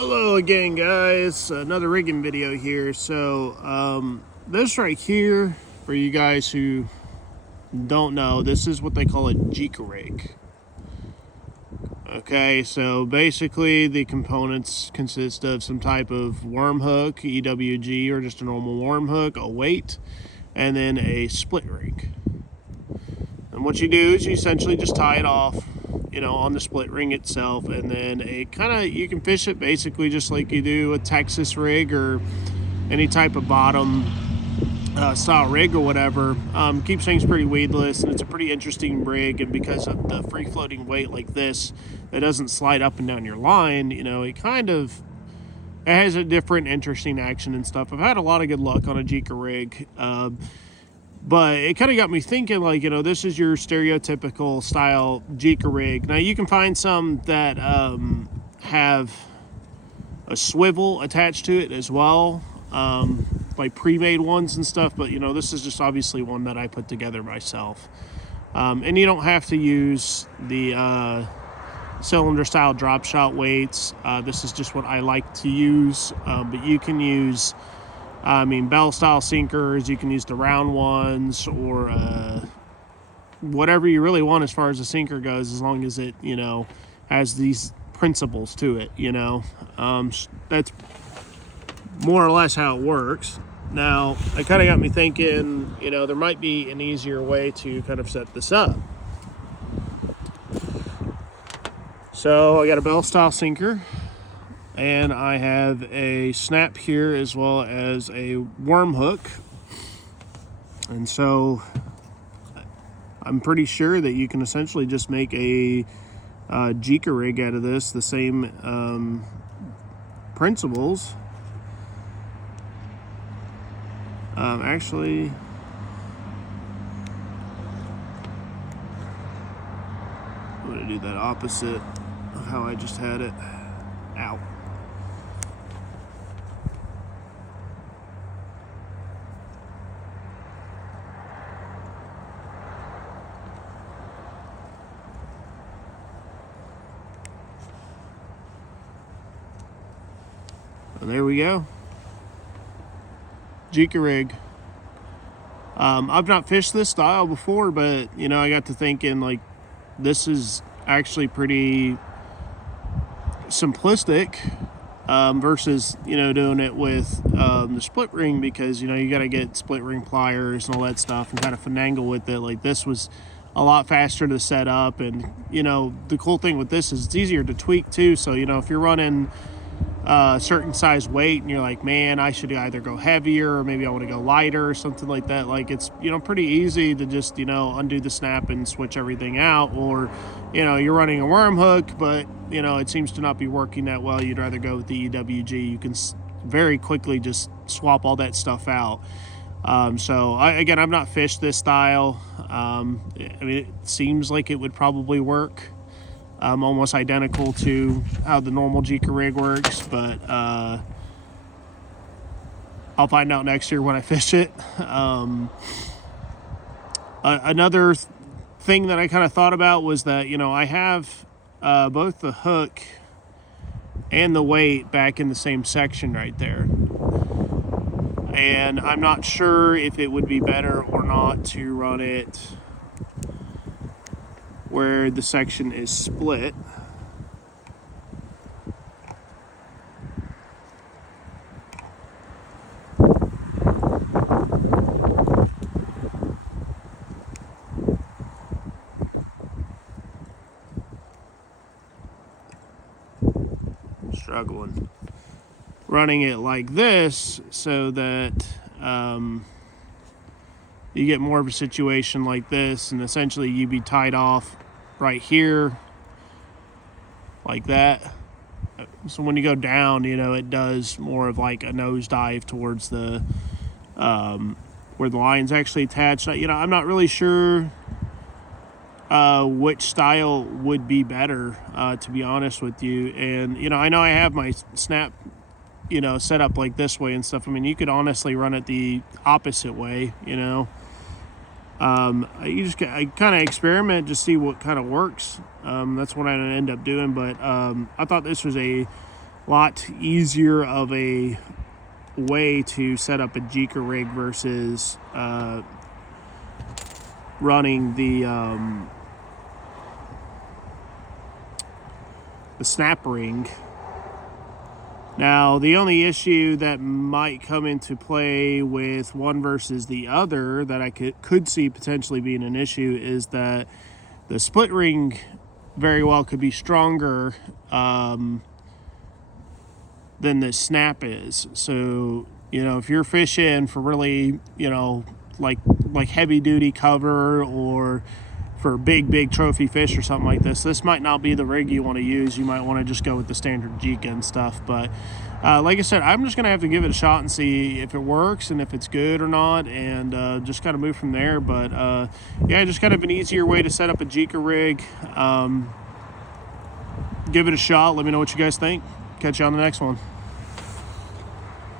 Hello again, guys. Another rigging video here. So this right here, for you guys who don't know, this is what they call a Jika rig. Okay, so basically the components consist of some type of worm hook, EWG, or just a normal worm hook, a weight, and then a split ring. And what you do is you essentially just tie it off, on the split ring itself, and then you can fish it basically just like you do a Texas rig or any type of bottom style rig or whatever. Keeps things pretty weedless, and it's a pretty interesting rig. And because of the free floating weight like this that doesn't slide up and down your line, it has a different interesting action and stuff. I've had a lot of good luck on a Jika rig. But it kind of got me thinking, this is your stereotypical style Jika rig. Now, you can find some that have a swivel attached to it as well, like pre-made ones and stuff. But, this is just obviously one that I put together myself. And you don't have to use the cylinder-style drop shot weights. This is just what I like to use. But you can use... bell style sinkers, you can use the round ones, or whatever you really want as far as the sinker goes, as long as it, has these principles to it, That's more or less how it works. Now, it kind of got me thinking, there might be an easier way to kind of set this up. So I got a bell style sinker, and I have a snap here as well as a worm hook. And so I'm pretty sure that you can essentially just make a Jika rig out of this, the same principles. Actually, I'm going to do that opposite of how I just had it. Ow. And there we go. Jika rig. I've not fished this style before, but I got to thinking, this is actually pretty simplistic versus doing it with the split ring, because you got to get split ring pliers and all that stuff and kind of finagle with it. This was a lot faster to set up, and the cool thing with this is it's easier to tweak too. So if you're running a certain size weight and you're like, man, I should either go heavier or maybe I want to go lighter or something like that, it's pretty easy to just undo the snap and switch everything out. Or you're running a worm hook, but it seems to not be working that well, you'd rather go with the EWG. You can very quickly just swap all that stuff out. So I've not fished this style. It seems like it would probably work almost identical to how the normal Jika rig works, but I'll find out next year when I fish it. Another thing that I kind of thought about was that I have both the hook and the weight back in the same section right there, and I'm not sure if it would be better or not to run it where the section is split. I'm struggling. Running it like this so that you get more of a situation like this, and essentially you'd be tied off right here like that. So when you go down, it does more of like a nosedive towards the where the line's actually attached. I'm not really sure which style would be better, to be honest with you. And I know I have my snap set up like this way and stuff. You could honestly run it the opposite way. I kind of experiment to see what kind of works. That's what I end up doing. But I thought this was a lot easier of a way to set up a Jika rig versus running the snap ring. Now, the only issue that might come into play with one versus the other that I could see potentially being an issue is that the split ring very well could be stronger than the snap is. So, you know, if you're fishing for really, you know, like heavy duty cover or for big trophy fish or something like this might not be the rig you want to use. You might want to just go with the standard Jika and stuff. But like I said, I'm just gonna have to give it a shot and see if it works and if it's good or not, and just kind of move from there. But yeah, just kind of an easier way to set up a Jika rig. Give it a shot. Let me know what you guys think. Catch you on the next one.